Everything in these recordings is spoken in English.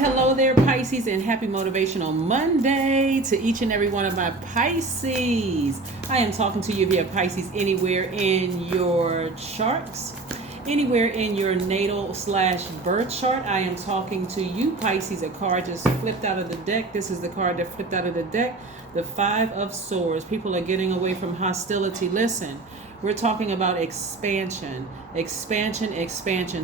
hello there, Pisces, and happy Motivational Monday to each and every one of my Pisces. I am talking to you if you have Pisces anywhere in your charts, anywhere in your natal/birth chart. I am talking to you, Pisces. A card just flipped out of the deck. This is the card that flipped out of the deck, the Five of Swords. People are getting away from hostility. Listen, we're talking about expansion.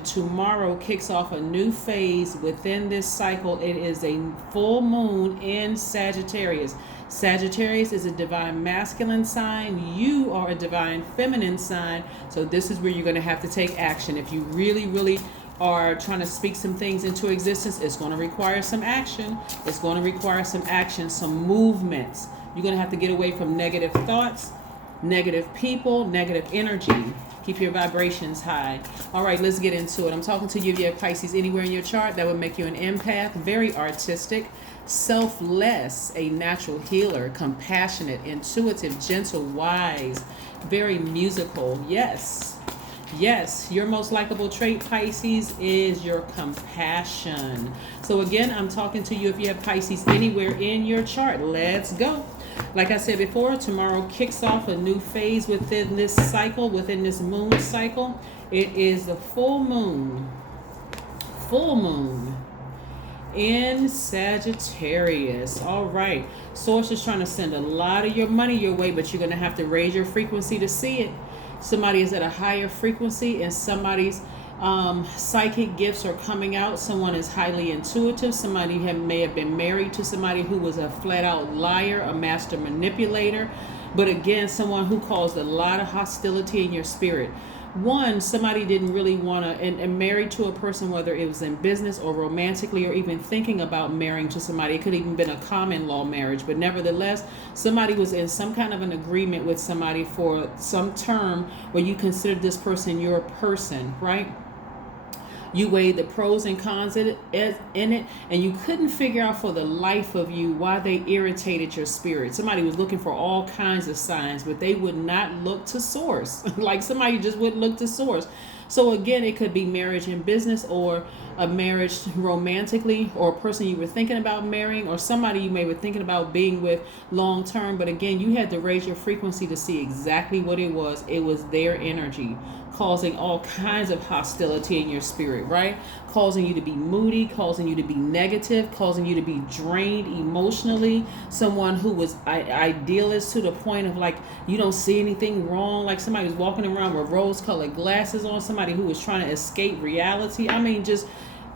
Tomorrow kicks off a new phase within this cycle. It is a full moon in Sagittarius. Sagittarius is a divine masculine sign. You are a divine feminine sign. So this is where you're going to have to take action. If you really are trying to speak some things into existence, it's going to require some action. It's going to require some action, some movements. You're going to have to get away from negative thoughts, negative people, negative energy. Keep your vibrations high. All right, let's get into it. I'm talking to you if you have Pisces anywhere in your chart. That would make you an empath, very artistic, selfless, a natural healer, compassionate, intuitive, gentle, wise, very musical. Yes, your most likable trait, Pisces, is your compassion. So again, I'm talking to you if you have Pisces anywhere in your chart. Let's go. Like I said before, tomorrow kicks off a new phase within this cycle, within this moon cycle. It is the full moon in Sagittarius. All right. Source is trying to send a lot of your money your way, but you're going to have to raise your frequency to see it. Somebody is at a higher frequency and somebody's psychic gifts are coming out. Someone is highly intuitive. Somebody may have been married to somebody who was a flat out liar, a master manipulator. But again, someone who caused a lot of hostility in your spirit. One, somebody didn't really want to, and married to a person, whether it was in business or romantically or even thinking about marrying to somebody. It could even been a common law marriage, but nevertheless, somebody was in some kind of an agreement with somebody for some term where you considered this person your person, right? You weighed the pros and cons in it, and you couldn't figure out for the life of you why they irritated your spirit. Somebody was looking for all kinds of signs, but they would not look to source. Like somebody just wouldn't look to source. So again, it could be marriage in business, or a marriage romantically, or a person you were thinking about marrying, or somebody you may be thinking about being with long term. But again, you had to raise your frequency to see exactly what it was. It was their energy causing all kinds of hostility in your spirit, right? Causing you to be moody, causing you to be negative, causing you to be drained emotionally. Someone who was idealist to the point of like, you don't see anything wrong. Like somebody was walking around with rose-colored glasses on. Somebody who was trying to escape reality. I mean, just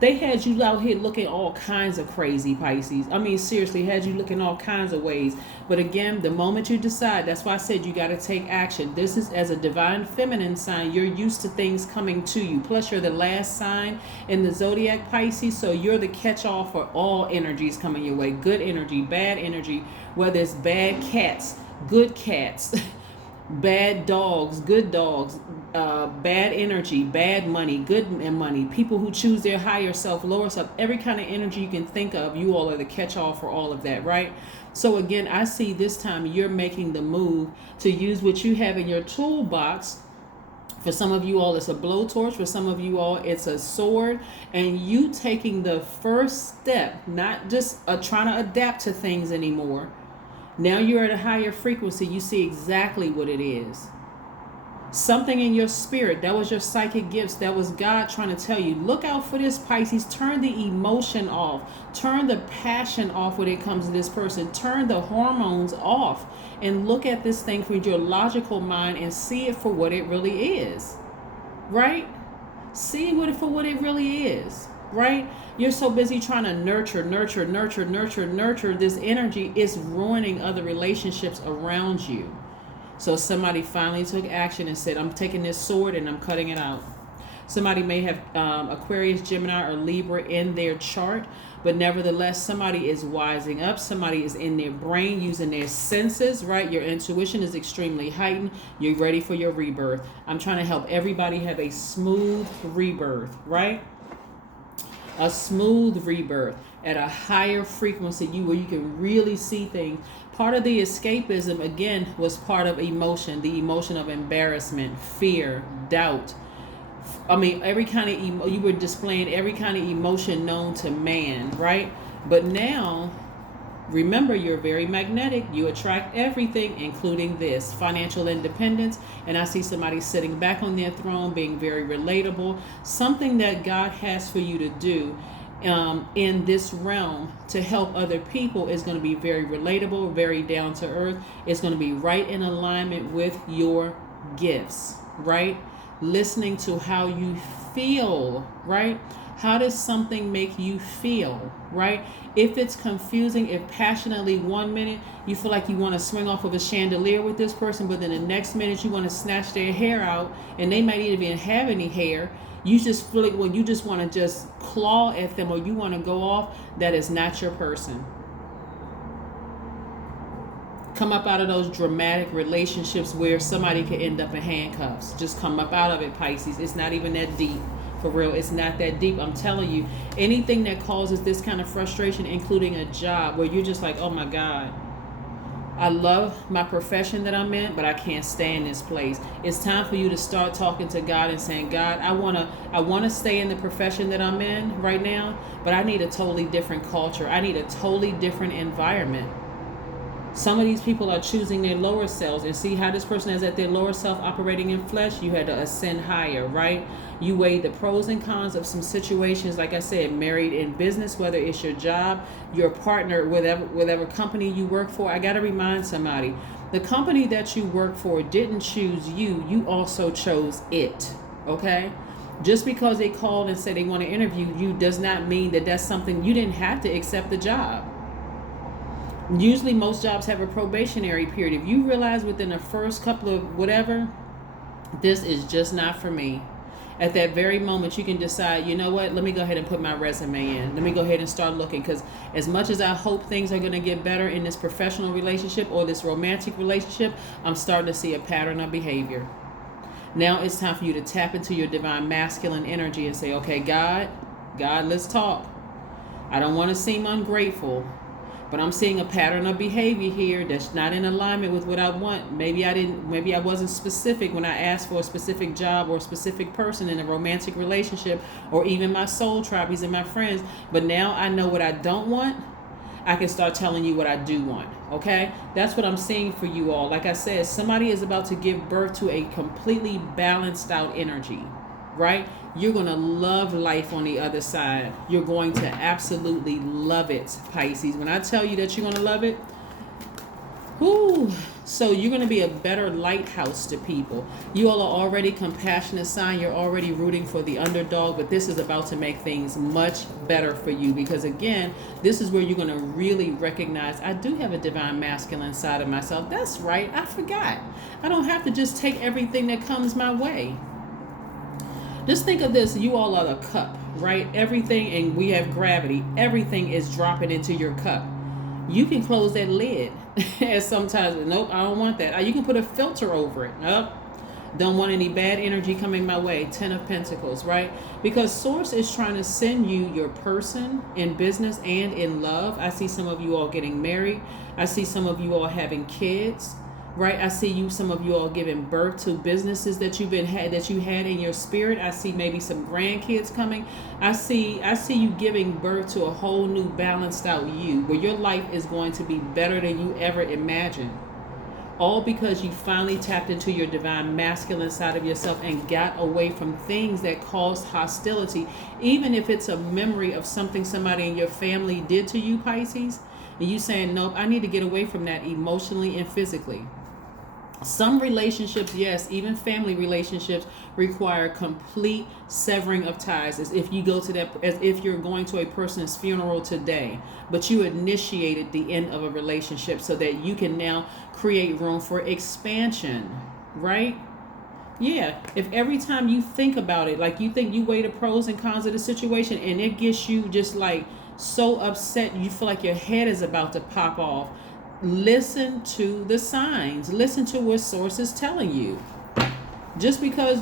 they had you out here looking all kinds of crazy, Pisces. I mean, seriously, had you looking all kinds of ways. But again, the moment you decide, that's why I said you got to take action. This is as a divine feminine sign. You're used to things coming to you. Plus, you're the last sign in the Zodiac, Pisces. So you're the catch-all for all energies coming your way. Good energy, bad energy, whether it's bad cats, good cats, bad dogs, good dogs, bad energy, bad money, good money, people who choose their higher self, lower self, every kind of energy you can think of, you all are the catch-all for all of that, right? So again, I see this time you're making the move to use what you have in your toolbox. For some of you all, it's a blowtorch. For some of you all, it's a sword. And you taking the first step, not just trying to adapt to things anymore. Now you're at a higher frequency. You see exactly what it is. Something in your spirit, that was your psychic gifts. That was God trying to tell you, look out for this, Pisces. Turn the emotion off. Turn the passion off when it comes to this person. Turn the hormones off and look at this thing with your logical mind and see it for what it really is. Right? See it for what it really is. Right? You're so busy trying to nurture this energy. It's ruining other relationships around you. So somebody finally took action and said, I'm taking this sword and I'm cutting it out. Somebody may have Aquarius, Gemini, or Libra in their chart, but nevertheless, somebody is wising up. Somebody is in their brain using their senses, right? Your intuition is extremely heightened. You're ready for your rebirth. I'm trying to help everybody have a smooth rebirth, right? A smooth rebirth at a higher frequency, where you can really see things. Part of the escapism, again, was part of emotion, the emotion of embarrassment, fear, doubt, I mean, every kind of you were displaying every kind of emotion known to man, right? But now, remember, you're very magnetic. You attract everything, including this financial independence. And I see somebody sitting back on their throne, being very relatable. Something that God has for you to do in this realm to help other people is going to be very relatable, very down to earth. It's going to be right in alignment with your gifts, right? Listening to how you feel, right? How does something make you feel, right? If it's confusing, if passionately 1 minute you feel like you want to swing off of a chandelier with this person, but then the next minute you want to snatch their hair out and they might not even have any hair, you just feel like, well, you just want to just claw at them or you want to go off, that is not your person. Come up out of those dramatic relationships where somebody could end up in handcuffs. Just come up out of it, Pisces. It's not even that deep. For real, it's not that deep. I'm telling you, anything that causes this kind of frustration, including a job where you're just like, oh my God, I love my profession that I'm in, but I can't stay in this place. It's time for you to start talking to God and saying, God, I wanna stay in the profession that I'm in right now, but I need a totally different culture. I need a totally different environment. Some of these people are choosing their lower selves, and see how this person is at their lower self operating in flesh. You had to ascend higher, right? You weigh the pros and cons of some situations, like I said, married in business, whether it's your job, your partner, whatever company you work for. I got to remind somebody, the company that you work for didn't choose you. You also chose it, okay? Just because they called and said they want to interview you does not mean that that's something you didn't have to accept the job. Usually most jobs have a probationary period. If you realize within the first couple of whatever, this is just not for me, at that very moment you can decide, you know what, let me go ahead and put my resume in. Let me go ahead and start looking, because as much as I hope things are going to get better in this professional relationship or this romantic relationship, I'm starting to see a pattern of behavior. Now it's time for you to tap into your divine masculine energy and say, okay, God, let's talk. I don't want to seem ungrateful, but I'm seeing a pattern of behavior here that's not in alignment with what I want. Maybe I wasn't specific when I asked for a specific job or a specific person in a romantic relationship, or even my soul tribes and my friends. But now I know what I don't want. I can start telling you what I do want. Okay? That's what I'm seeing for you all. Like I said, somebody is about to give birth to a completely balanced out energy, right? You're going to love life on the other side. You're going to absolutely love it, Pisces. When I tell you that you're going to love it, whoo. So you're going to be a better lighthouse to people. You all are already compassionate sign. You're already rooting for the underdog, but this is about to make things much better for you, because again, this is where you're going to really recognize, I do have a divine masculine side of myself. That's right. I forgot. I don't have to just take everything that comes my way. Just think of this, you all are a cup, right? Everything, and we have gravity, everything is dropping into your cup. You can close that lid. And sometimes, nope, I don't want that. You can put a filter over it. Nope, don't want any bad energy coming my way. 10 of Pentacles, right? Because Source is trying to send you your person in business and in love. I see some of you all getting married. I see some of you all having kids. Right, I see some of you all giving birth to businesses that you had in your spirit. I see maybe some grandkids coming. I see you giving birth to a whole new balanced out you, where your life is going to be better than you ever imagined. All because you finally tapped into your divine masculine side of yourself and got away from things that caused hostility, even if it's a memory of something somebody in your family did to you, Pisces, and you saying, nope, I need to get away from that emotionally and physically. Some relationships, yes, even family relationships, require complete severing of ties, as if you're going to a person's funeral today, but you initiated the end of a relationship so that you can now create room for expansion, right? Yeah, if every time you think about it, like you think you weigh the pros and cons of the situation, and it gets you just like so upset, you feel like your head is about to pop off. Listen to the signs. Listen to what Source is telling you. Just because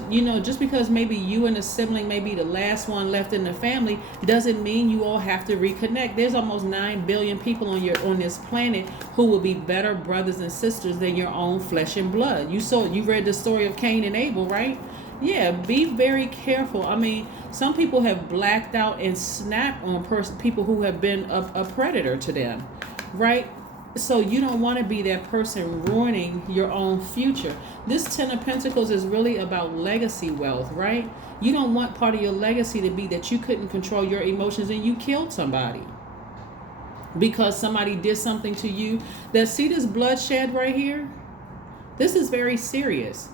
maybe you and a sibling may be the last one left in the family doesn't mean you all have to reconnect. There's almost 9 billion people on this planet who will be better brothers and sisters than your own flesh and blood. You read the story of Cain and Abel, right? Yeah, be very careful. I mean, some people have blacked out and snapped on people who have been a predator to them, right? So you don't want to be that person ruining your own future. This Ten of Pentacles is really about legacy wealth, right? You don't want part of your legacy to be that you couldn't control your emotions and you killed somebody because somebody did something to you. That, see this bloodshed right here? This is very serious.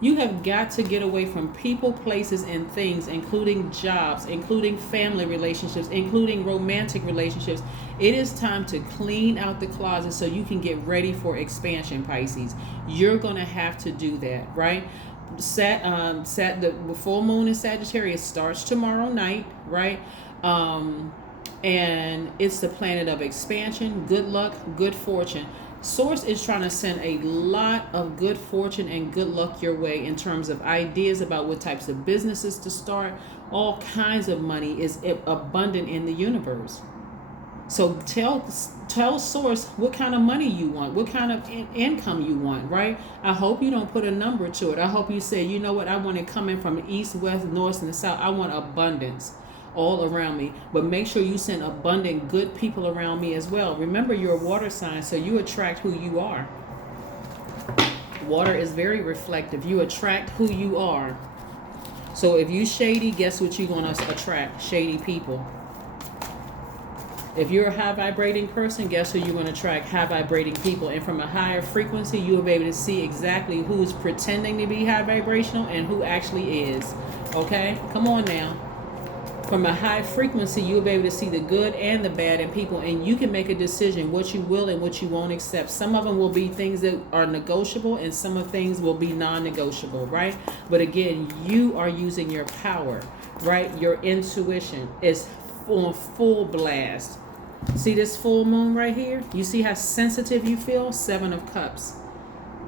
You have got to get away from people, places, and things, including jobs, including family relationships, including romantic relationships. It is time to clean out the closet so you can get ready for expansion, Pisces. You're going to have to do that, right? The full moon in Sagittarius starts tomorrow night, right? And it's the planet of expansion, good luck, good fortune. Source is trying to send a lot of good fortune and good luck your way in terms of ideas about what types of businesses to start. All kinds of money is abundant in the universe. So tell Source what kind of money you want, what kind of income you want, right? I hope you don't put a number to it. I hope you say, you know what, I want it coming from the east, west, north, and the south. I want abundance all around me, but make sure you send abundant good people around me as well. Remember, you're a water sign, so you attract who you are. Water is very reflective. You attract who you are. So if you shady, guess what you're going to attract? Shady people. If you're a high vibrating person, guess who you're going to attract? High vibrating people. And from a higher frequency, you'll be able to see exactly who's pretending to be high vibrational and who actually is. Okay, come on now. From a high frequency, you'll be able to see the good and the bad in people, and you can make a decision what you will and what you won't accept. Some of them will be things that are negotiable, and some of things will be non-negotiable, right? But again, you are using your power, right? Your intuition is on full blast. See this full moon right here? You see how sensitive you feel? 7 of Cups.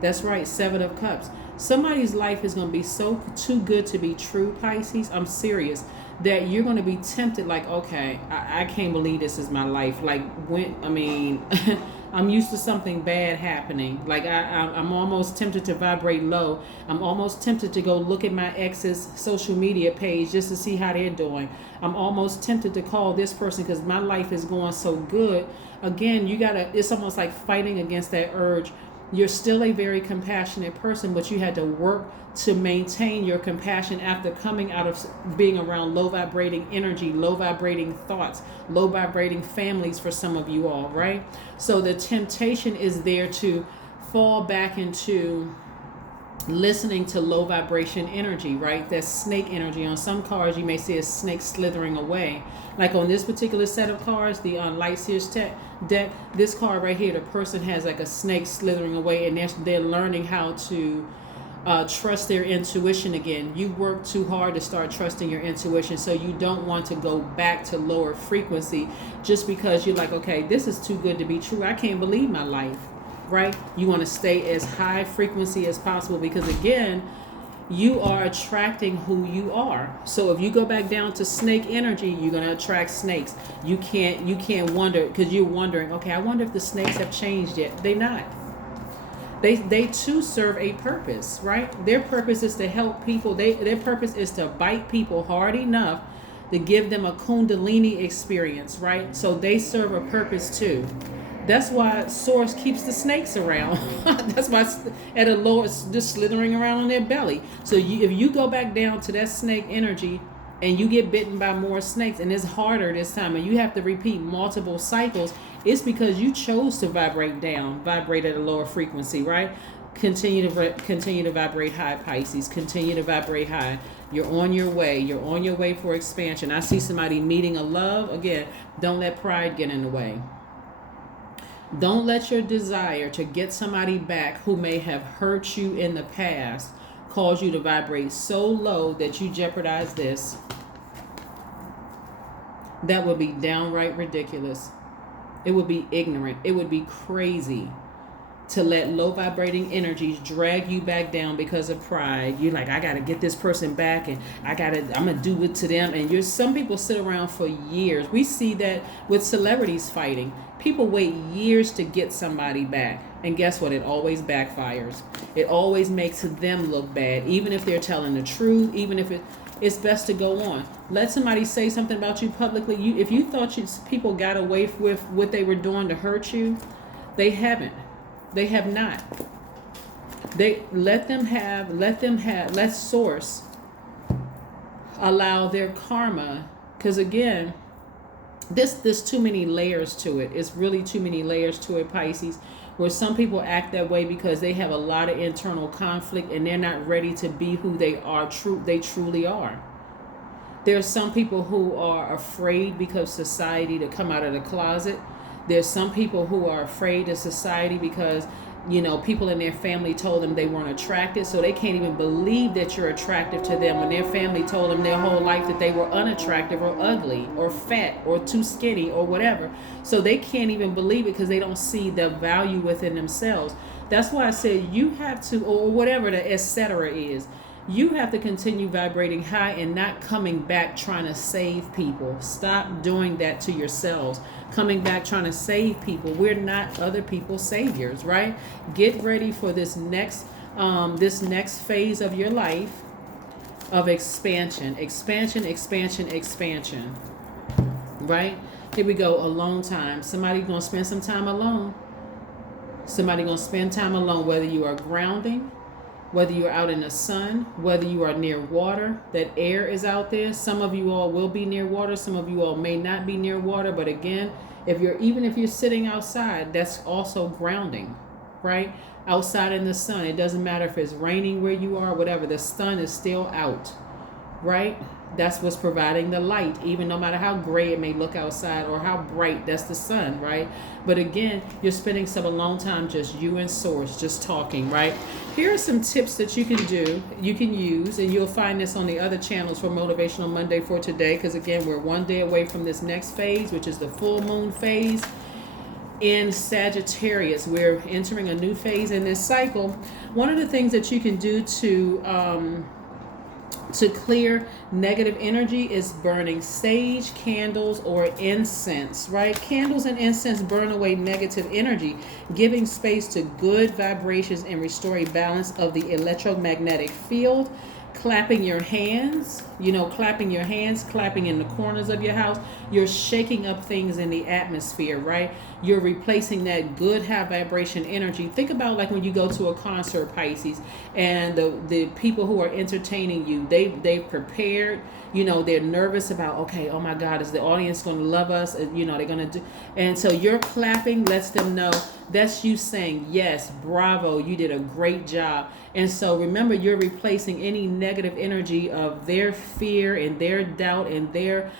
That's right, 7 of Cups. Somebody's life is going to be so too good to be true, Pisces. I'm serious. That you're going to be tempted, like, okay, I can't believe this is my life. Like, I'm used to something bad happening. Like, I'm almost tempted to vibrate low. I'm almost tempted to go look at my ex's social media page just to see how they're doing. I'm almost tempted to call this person because my life is going so good. Again, it's almost like fighting against that urge. You're still a very compassionate person, but you had to work to maintain your compassion after coming out of being around low vibrating energy, low vibrating thoughts, low vibrating families for some of you all, right? So the temptation is there to fall back into listening to low vibration energy, right? That's snake energy. On some cards, you may see a snake slithering away. Like on this particular set of cards, the Light Seers deck, this card right here, the person has like a snake slithering away, and they're learning how to trust their intuition again. You work too hard to start trusting your intuition, so you don't want to go back to lower frequency just because you're like, okay, this is too good to be true. I can't believe my life, right? You want to stay as high frequency as possible because, again, you are attracting who you are. So if you go back down to snake energy, you're going to attract snakes. You can't wonder, because you're wondering, okay, I wonder if the snakes have changed yet. They're not. They too serve a purpose, right? Their purpose is to help people. Their purpose is to bite people hard enough to give them a kundalini experience, right? So they serve a purpose too. That's why Source keeps the snakes around. That's why at a lower, just slithering around on their belly. So if you go back down to that snake energy and you get bitten by more snakes, and it's harder this time, and you have to repeat multiple cycles, it's because you chose to vibrate at a lower frequency, right? Continue to vibrate high, Pisces. Continue to vibrate high. You're on your way. You're on your way for expansion. I see somebody meeting a love. Again, don't let pride get in the way. Don't let your desire to get somebody back who may have hurt you in the past cause you to vibrate so low that you jeopardize this. That would be downright ridiculous. It would be ignorant. It would be crazy. to let low vibrating energies drag you back down because of pride. You're like, I gotta get this person back, and I'm gonna do it to them. And some people sit around for years. We see that with celebrities fighting. People wait years to get somebody back. And guess what? It always backfires. It always makes them look bad, even if they're telling the truth, even if it's best to go on. Let somebody say something about you publicly. If you thought people got away with what they were doing to hurt you, they haven't. They have not. Let source allow their karma, because again, there's too many layers to it. It's really too many layers to it, Pisces, where some people act that way because they have a lot of internal conflict and they're not ready to be who they truly are. There are some people who are afraid because of society to come out of the closet. There's some people who are afraid of society because, people in their family told them they weren't attractive, so they can't even believe that you're attractive to them when their family told them their whole life that they were unattractive or ugly or fat or too skinny or whatever. So they can't even believe it because they don't see the value within themselves. That's why I said you have to, or whatever the etc. is, you have to continue vibrating high and not coming back trying to save people. Stop doing that to yourselves. Coming back trying to save people. We're not other people's saviors, right? Get ready for this next phase of your life of expansion. Expansion. Right? Here we go. Alone time. Somebody gonna spend some time alone. Somebody gonna spend time alone, whether you are grounding, whether you're out in the sun, whether you are near water, that air is out there. Some of you all will be near water. Some of you all may not be near water. But again, even if you're sitting outside, that's also grounding, right? Outside in the sun. It doesn't matter if it's raining where you are, whatever. The sun is still out, right? That's what's providing the light, even no matter how gray it may look outside or how bright, that's the sun, right? But again, you're spending some alone time, just you and source, just talking, right? Here are some tips that you can use, and you'll find this on the other channels for Motivational Monday for today, because again, we're one day away from this next phase, which is the full moon phase in Sagittarius. We're entering a new phase in this cycle. One of the things that you can do to clear negative energy is burning sage, candles, or incense, right? Candles and incense burn away negative energy, giving space to good vibrations and restore a balance of the electromagnetic field. Clapping your hands, clapping in the corners of your house. You're shaking up things in the atmosphere, right? You're replacing that good high vibration energy. Think about like when you go to a concert, Pisces, and the people who are entertaining you, they've prepared, they're nervous about, okay, oh my God, is the audience going to love us? They're going to do, and so your clapping lets them know that's you saying, yes, bravo, you did a great job. And so remember, you're replacing any negative energy of their fear and their doubt and their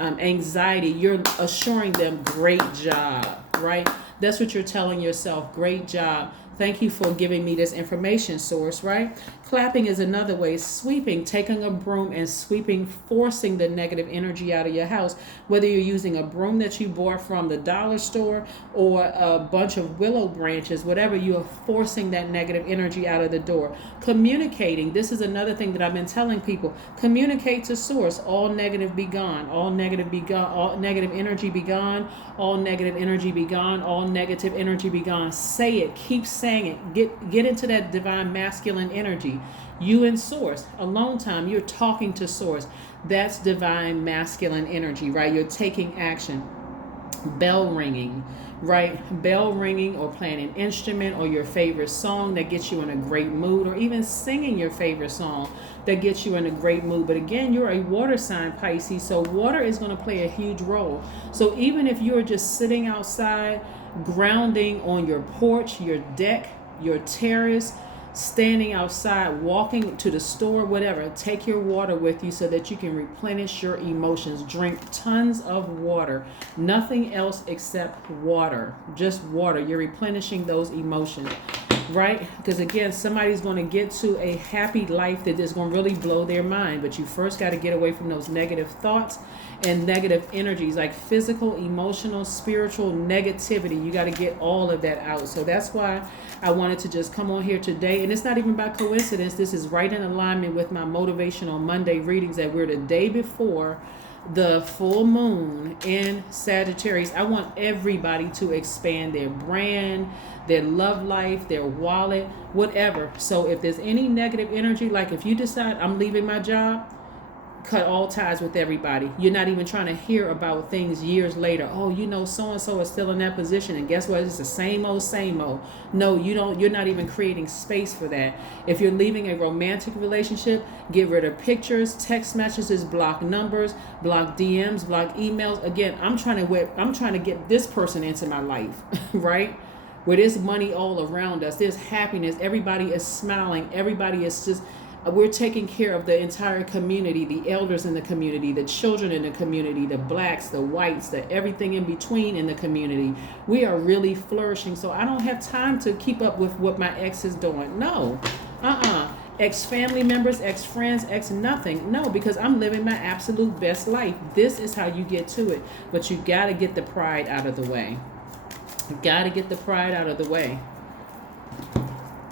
anxiety. You're assuring them, great job, right? That's what you're telling yourself, great job. Thank you for giving me this information source, right? Clapping is another way. Sweeping, taking a broom and sweeping, forcing the negative energy out of your house. Whether you're using a broom that you bought from the dollar store or a bunch of willow branches, whatever, you are forcing that negative energy out of the door. Communicating. This is another thing that I've been telling people. Communicate to source. All negative be gone. All negative be gone. All negative energy be gone. All negative energy be gone. All negative energy be gone. Say it. Keep saying it. Get into that divine masculine energy. You and source. Alone time. You're talking to source. That's divine masculine energy, right? You're taking action. Bell ringing, right? Bell ringing or playing an instrument or your favorite song that gets you in a great mood, or even singing your favorite song that gets you in a great mood. But again, you're a water sign, Pisces, so water is going to play a huge role. So even if you're just sitting outside, grounding on your porch, your deck, your terrace, standing outside, walking to the store, whatever, take your water with you so that you can replenish your emotions. Drink tons of water. Nothing else except water. Just water. You're replenishing those emotions, right? Because again, somebody's going to get to a happy life that is going to really blow their mind. But you first got to get away from those negative thoughts and negative energies like physical, emotional, spiritual negativity. You got to get all of that out. So that's why I wanted to just come on here today. And it's not even by coincidence. This is right in alignment with my Motivational Monday readings that we're the day before the full moon in Sagittarius. I want everybody to expand their brand, their love life, their wallet, whatever. So if there's any negative energy, like if you decide I'm leaving my job, cut all ties with everybody. You're not even trying to hear about things years later. Oh, you know, so and so is still in that position, and guess what? It's the same old, same old. No, you don't. You're not even creating space for that. If you're leaving a romantic relationship, get rid of pictures, text messages, block numbers, block DMs, block emails. Again, I'm trying to get this person into my life, right? Where there's money all around us, there's happiness. Everybody is smiling. Everybody is just. We're taking care of the entire community, the elders in the community, the children in the community, the blacks, the whites, the everything in between in the community. We are really flourishing. So I don't have time to keep up with what my ex is doing. No, ex-family members, ex-friends, ex-nothing. No, because I'm living my absolute best life. This is how you get to it. But you got to get the pride out of the way. You got to get the pride out of the way.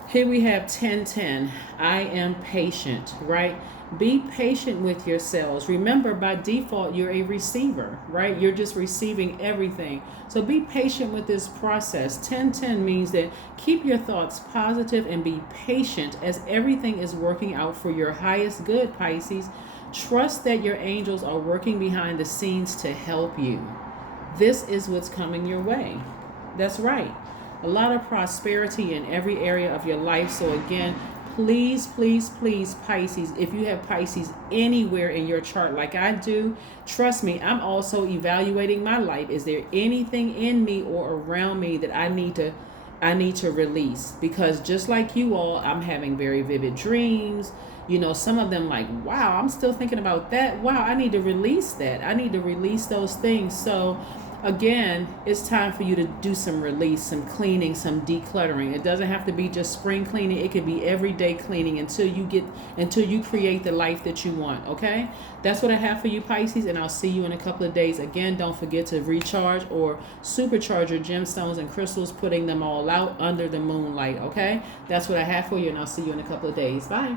Here we have 1010. I am patient, right? Be patient with yourselves. Remember, by default, you're a receiver, right? You're just receiving everything. So be patient with this process. 1010 means that keep your thoughts positive and be patient as everything is working out for your highest good, Pisces. Trust that your angels are working behind the scenes to help you. This is what's coming your way. That's right. A lot of prosperity in every area of your life. So again, please, please, please, Pisces, if you have Pisces anywhere in your chart like I do, trust me, I'm also evaluating my life. Is there anything in me or around me that I need to release? Because just like you all, I'm having very vivid dreams. You know, some of them like, wow, I'm still thinking about that. Wow, I need to release that. I need to release those things. So again, it's time for you to do some release, some cleaning, some decluttering. It doesn't have to be just spring cleaning. It could be everyday cleaning until you create the life that you want, okay? That's what I have for you, Pisces, and I'll see you in a couple of days. Again, don't forget to recharge or supercharge your gemstones and crystals, putting them all out under the moonlight, okay? That's what I have for you, and I'll see you in a couple of days. Bye.